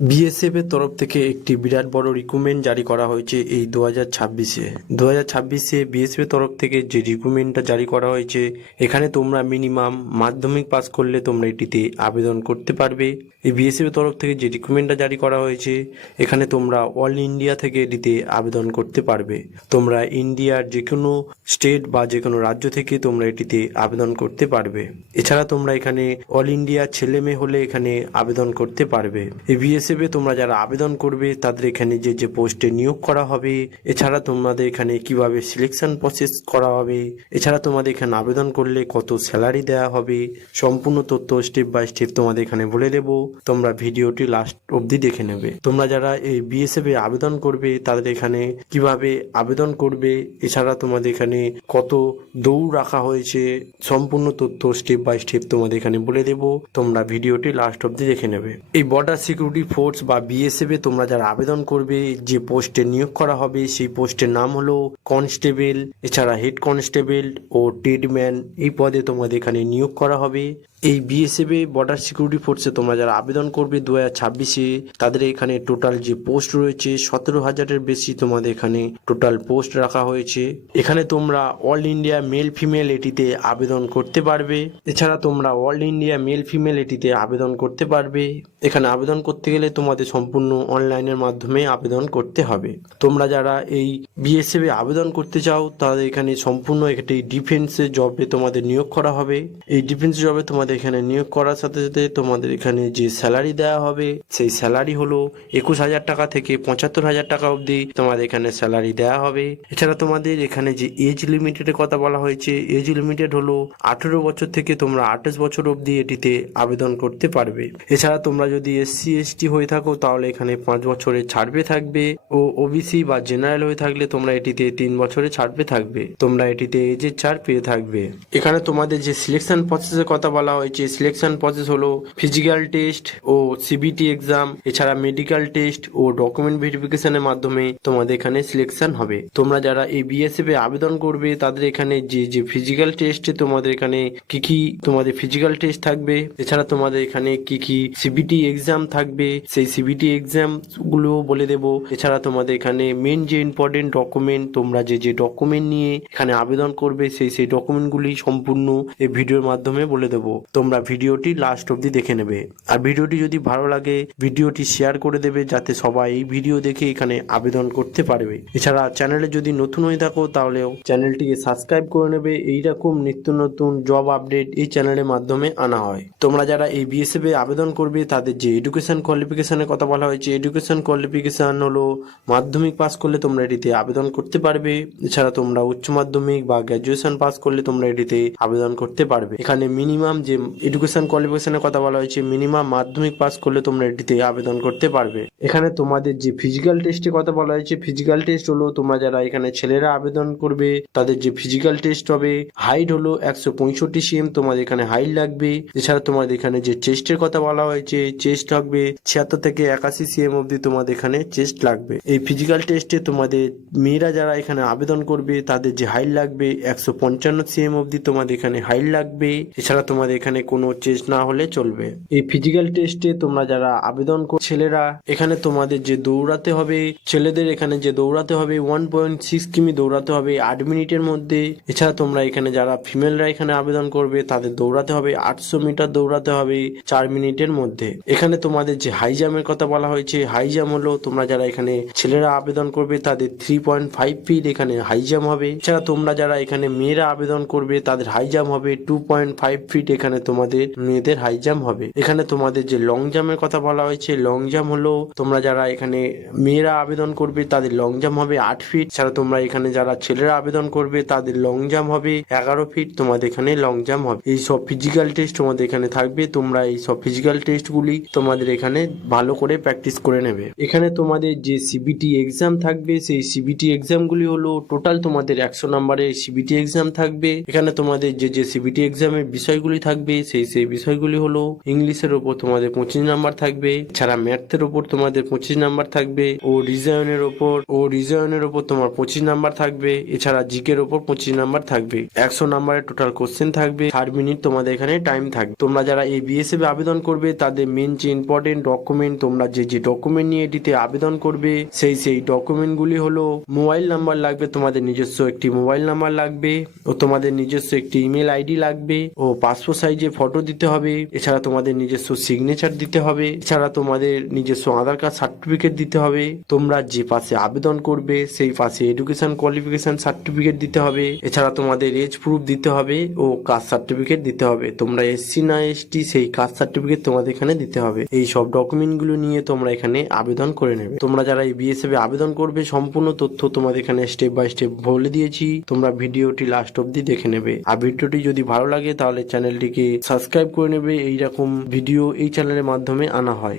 BSF এর তরফ থেকে একটি বিরাট বড় রিক্রুটমেন্ট জারি করা হয়েছে এই 2026-এ। 2026-এ বিএসএফ এর তরফ থেকে যে রিক্রুটমেন্টটা জারি করা হয়েছে, এখানে তোমরা মিনিমাম মাধ্যমিক পাস করলে তোমরা এটিতে আবেদন করতে পারবে। এই বিএসএফ এর তরফ থেকে যে রিক্রুটমেন্টটা জারি করা হয়েছে, এখানে তোমরা অল ইন্ডিয়া থেকে এটিতে আবেদন করতে পারবে। তোমরা ইন্ডিয়ার যে কোনো স্টেট বা যে কোনো রাজ্য থেকে তোমরা এটিতে আবেদন করতে পারবে। এছাড়া তোমরা এখানে অল ইন্ডিয়া ছেলে মেয়ে হলে এখানে আবেদন করতে পারবে। এই বিএসএফ এ তোমরা যারা আবেদন করবে তাদের এখানে যে পোস্টে নিয়োগ করা হবে, এছাড়া তোমাদের এখানে কিভাবে সিলেকশন প্রসেস করা হবে, এছাড়া তোমাদের এখানে আবেদন করলে কত স্যালারি দেওয়া হবে, সম্পূর্ণ তথ্য স্টেপ বাই স্টেপ তোমাদের এখানে বলে দেব। তোমরা ভিডিওটি লাস্ট অবধি দেখে নেবে। তোমরা যারা এই বিএসএফ এ আবেদন করবে তাদের এখানে কিভাবে আবেদন করবে, এছাড়া তোমাদের এখানে কত দৌড় রাখা হয়েছে, সম্পূর্ণ তথ্য স্টেপ বাই স্টেপ তোমাদের এখানে বলে দেব। তোমরা ভিডিওটি লাস্ট অবধি দেখে নেবে। এই বর্ডার সিকিউরিটি ফোর্স বা বিএসএফ এ তোমরা যারা আবেদন করবে, যে পোস্টে নিয়োগ করা হবে সেই পোস্টের নাম হলো কনস্টেবল, এছাড়া হেড কনস্টেবল ও ট্রেডম্যান, এই পদে তোমাদের এখানে নিয়োগ করা হবে। এই বিএসএফ এ বর্ডার সিকিউরিটি ফোর্সে তোমরা যারা আবেদন করবে 2026-এ, তাদের এখানে টোটাল যে পোস্ট রয়েছে 17,000-এর বেশি তোমাদের এখানে টোটাল পোস্ট রাখা হয়েছে। এখানে তোমরা অল ইন্ডিয়া মেল ফিমেল এটিতে আবেদন করতে পারবে। এছাড়া তোমরা অল ইন্ডিয়া মেল ফিমেল এটিতে আবেদন করতে পারবে। এখানে আবেদন করতে গেলে তোমাদের সম্পূর্ণ অনলাইনের মাধ্যমে আবেদন করতে হবে। তোমরা যারা এই বিএসএফ এ আবেদন করতে চাও তাদের এখানে সম্পূর্ণ একটি ডিফেন্সের জবে তোমাদের নিয়োগ করা হবে। এই ডিফেন্স জবে তোমাদের এখানে নিয়োগ করার সাথে সাথে তোমাদের এখানে যে স্যালারি দেওয়া হবে সেই স্যালারি হলো 21,000 টাকা থেকে 75,000 টাকা অবধি তোমাদের এখানে স্যালারি দেওয়া হবে। এছাড়া তোমাদের এখানে যে এজ লিমিটেডের কথা বলা হয়েছে, এজ লিমিটেড হলো 18 বছর থেকে তোমরা 28 বছর অবধি এটিতে আবেদন করতে পারবে। এছাড়া তোমরা যদি এসসি এসটি হয়ে থাকো তাহলে এখানে 5 বছরের ছাড়বে থাকবে, ও ওবিসি বা জেনারেল হয়ে থাকলে তোমরা এটিতে 3 বছরের ছাড়বে থাকবে। তোমরা এটিতে এজের ছাড় পেয়ে থাকবে। এখানে তোমাদের যে সিলেকশন প্রসেসের কথা বলা হয়েছে, সিলেকশন প্রসেস হলো ফিজিক্যাল টেস্ট ও সিবিটি এক্সাম, এছাড়া মেডিকেল টেস্ট ও ডকুমেন্ট ভেরিফিকেশনের মাধ্যমে তোমাদের এখানে সিলেকশন হবে। তোমরা যারা এই বিএসএফ এ আবেদন করবে তাদের এখানে যে ফিজিক্যাল টেস্টে তোমাদের এখানে কি তোমাদের ফিজিক্যাল টেস্ট থাকবে, এছাড়া তোমাদের এখানে কি সিবিটি এক্সাম থাকবে, সেই সিবিটি এক্সাম গুলো বলে দেব। এছাড়া তোমাদের এখানে মেন যে ইম্পর্টেন্ট ডকুমেন্ট, তোমরা যে ডকুমেন্ট নিয়ে এখানে আবেদন করবে সেই ডকুমেন্টগুলি সম্পূর্ণ এই ভিডিওর মাধ্যমে বলে দেব। তোমরা ভিডিওটি লাস্ট অবধি দেখে নেবে। আর ভিডিওটি যদি ভালো লাগে ভিডিওটি শেয়ার করে দেবে, যাতে সবাই এই ভিডিও দেখে এখানে আবেদন করতে পারবে। এছাড়া চ্যানেলে যদি নতুন হয়ে থাকো তাহলেও চ্যানেলটিকে সাবস্ক্রাইব করে নেবে। এইরকম নিত্য নতুন জব আপডেট এই চ্যানেলের মাধ্যমে আনা হয়। তোমরা যারা এই বিএসএফ এ আবেদন করবে তাদের যে এডুকেশন কোয়ালিফিকেশনের কথা বলা হয়েছে, এডুকেশন কোয়ালিফিকেশন হলো মাধ্যমিক পাস করলে তোমরা এটিতে আবেদন করতে পারবে। এছাড়া তোমরা উচ্চ মাধ্যমিক বা গ্র্যাজুয়েশন পাস করলে তোমরা এটিতে আবেদন করতে পারবে। এখানে মিনিমাম যে এডুকেশন কোয়ালিফিকেশনের কথা বলা হয়েছে, মিনিমাম মাধ্যমিক পাস করলে তোমরা এটিতে আবেদন করতে পারবে। এখানে তোমাদের যে ফিজিক্যাল টেস্টের কথা বলা হয়েছে, ফিজিক্যাল টেস্ট হলো তোমরা যারা এখানে ছেলেরা আবেদন করবে তাদের যে ফিজিক্যাল টেস্ট হবে, হাইট হলো 165 cm তোমাদের এখানে হাইট লাগবে। এছাড়া তোমাদের এখানে যে চেস্টের কথা বলা হয়েছে, চেস্ট থাকবে 76 থেকে 81 cm অবধি তোমাদের এখানে চেস্ট লাগবে। এই ফিজিক্যাল টেস্টে তোমাদের মেয়েরা যারা এখানে আবেদন করবে তাদের যে হাইট লাগবে 155 cm অবধি তোমাদের এখানে হাইট লাগবে। এছাড়া তোমাদের এখানে কোনো চেস্ট না হলে চলবে। এই ফিজিক্যাল টেস্টে তোমরা যারা আবেদন ছেলেরা, এখানে তোমাদের যে দৌড়াতে হবে, ছেলেদের এখানে যে দৌড়াতে হবে 1.6 কিমি দৌড়াতে হবে 8 মিনিটের মধ্যে। এছাড়া তোমরা এখানে যারা ফিমেলরা এখানে আবেদন করবে তাদের দৌড়াতে হবে 800 মিটার দৌড়াতে হবে 4 মিনিটের মধ্যে। এখানে তোমাদের যে হাই জাম্পের কথা বলা হয়েছে, হাই জাম্প হলো তোমরা যারা এখানে ছেলেরা আবেদন করবে তাদের 3.5 ফিট এখানে হাই জাম্প হবে। এছাড়া তোমরা যারা এখানে মেয়েরা আবেদন করবে তাদের হাই জাম্প হবে 2.5 ফিট, এখানে তোমাদের মেয়েদের হাই জাম্প হবে। এখানে তোমাদের যে লং জাম্পের কথা বলা হয়েছে, লং জাম্প হলো তোমরা যারা এখানে মেয়েরা আবেদন করবে তাদের লং জাম্প হবে 8 ফিট। এছাড়া তোমরা এখানে যারা ছেলেরা আবেদন করবে তাদের লং জাম্প হবে 11 ফিট, তোমাদের এখানে লং জাম্প হবে। এই সব ফিজিক্যাল টেস্ট তোমাদের এখানে থাকবে। তোমরা এই সব ফিজিক্যাল টেস্ট গুলি তোমাদের এখানে ভালো করে প্র্যাকটিস করে নেবে। এখানে তোমাদের যে সিবিটি এক্সাম থাকবে, সেই সিবিটি এক্সাম গুলি হলো টোটাল তোমাদের 100 নম্বরের সিবিটি এক্সাম থাকবে। এখানে তোমাদের যে সিবিটি এক্সামের বিষয়গুলি থাকবে থাকবে সেই বিষয়গুলি হলো ইংলিশের ওপর তোমাদের 25 নাম্বার থাকবে, ছাড়া ম্যাথের ওপর তোমাদের 25 নাম্বার থাকবে, ও রিজনের ওপর তোমার 25 নাম্বার থাকবে, এছাড়া জিকের ওপর 25 নাম্বার থাকবে। 100 নাম্বারের টোটাল কোশ্চেন থাকবে, 8 মিনিট তোমাদের এখানে টাইম থাকবে। তোমরা যারা এই বিএসএফ আবেদন করবে তাদের মেন যে ইম্পর্টেন্ট ডকুমেন্ট, তোমরা যে ডকুমেন্ট নিয়ে এটিতে আবেদন করবে সেই ডকুমেন্টগুলি হলো মোবাইল নাম্বার লাগবে, তোমাদের নিজস্ব একটি মোবাইল নাম্বার লাগবে, ও তোমাদের নিজস্ব একটি ইমেল আইডি লাগবে, ও পাসপোর্ট সাইজে ফটো দিতে হবে, এছাড়া তোমাদের নিজস্ব সিগনেচার দিতে হবে, এছাড়া তোমাদের নিজস্ব আধার কার্ড সার্টিফিকেট দিতে হবে। তোমরা যে পাশে আবেদন করবে সেই পাশে এডুকেশন কোয়ালিফিকেশন সার্টিফিকেট দিতে হবে, এছাড়া তোমাদের এজ প্রুফ দিতে হবে ও কাস্ট সার্টিফিকেট দিতে হবে। তোমরা এসসি না এসটি সেই কাস্ট সার্টিফিকেট তোমাদের এখানে দিতে হবে। এই সব ডকুমেন্টগুলো নিয়ে তোমরা এখানে আবেদন করে নেবে। তোমরা যারা এই বিএসএফ এ আবেদন করবে সম্পূর্ণ তথ্য তোমাদের এখানে স্টেপ বাই স্টেপ বলে দিয়েছি, তোমরা ভিডিওটি লাস্ট অবধি দেখে নেবে। আর ভিডিওটি যদি ভালো লাগে তাহলে চ্যানেলটিকে সাবস্ক্রাইব করে নেবে। এইরকম ভিডিও এই চ্যানেলের মাধ্যমে আনা হয়।